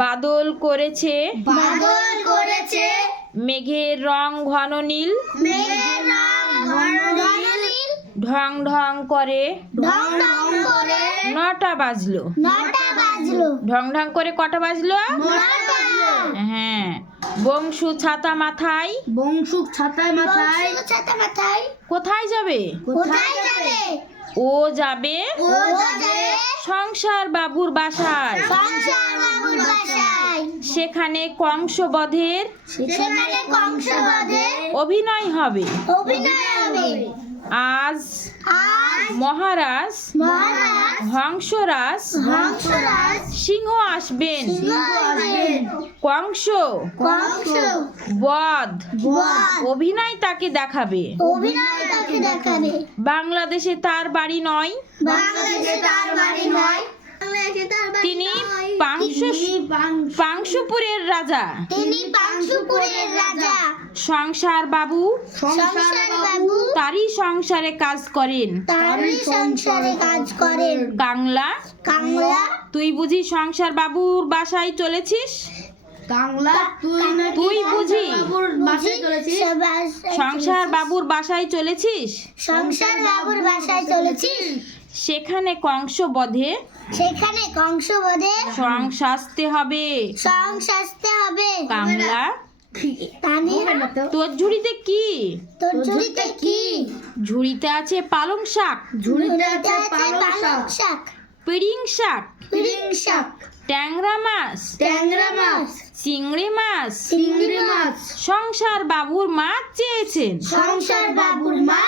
বাদল করেছে বাদল করেছে মেঘের রং ঘন নীল, মেঘের রং ঘন নীল, ঢং ঢং করে ঢং ঢং করে 9টা বাজলো। 9টা বাজলো। ঢং ঢং করে কটা বাজলো? 9টা। হ্যাঁ। বংশু ছাতা মাথায় বংশুক ছাতায় মাথায় বংশু ছাতা মাথায় কোথায় যাবে? কোথায় যাবে? ও যাবে ও যাবে সংসার বাবুর বাসায়, সংসার বাবুর বাসায়। সেখানে কংসবধের সেখানে কংসবধের অভিনয় হবে। অভিনয় হবে। আজ আজ মহারাজ মহারাজ হংসরাজ হংসরাজ সিংহ আসবেন, সিংহ আসবেন। কংস কংস বধ বধ অভিনয় তাকে দেখাবে। অভিনয় তাকে দেখাবে। বাংলাদেশে তার বাড়ি নয়, বাংলাদেশে তার বাড়ি নয়, বাংলাদেশে তার বাড়ি তিনি নয়। পাংশুপুরের রাজা। তিনি পাংশুপুরের রাজা। সংসার বাবু সংসার বাবু তারই সংসারে কাজ করেন। তারই সংসারে কাজ করেন। কাংলা কাংলা তুই বুঝি সংসার বাবুর বাসায় চলেছিস? কাংলা তুই বুঝি বাবুর বাসায় চলেছিস? সংসার বাবুর বাসায় চলেছিস? সংসার বাবুর বাসায় চলেছিস। সেখানে কংস বধে সেখানে কংসবধে সংসাস্তে হবে। সংসাস্তে হবে। কাংলা তানি তোর ঝুড়িতে কি? তোর ঝুড়িতে কি? ঝুড়িতে আছে পালং শাক, ঝুড়িতে আছে পালং পালং শাক, শাক, পিড়িং শাক, পিড়িং শাক, ট্যাংরা মাছ, ট্যাংরা মাছ, চিংড়ি মাছ। চিংড়ি মাছ। সংসার বাবুর মাছ চেয়েছেন। সংসার বাবুর মা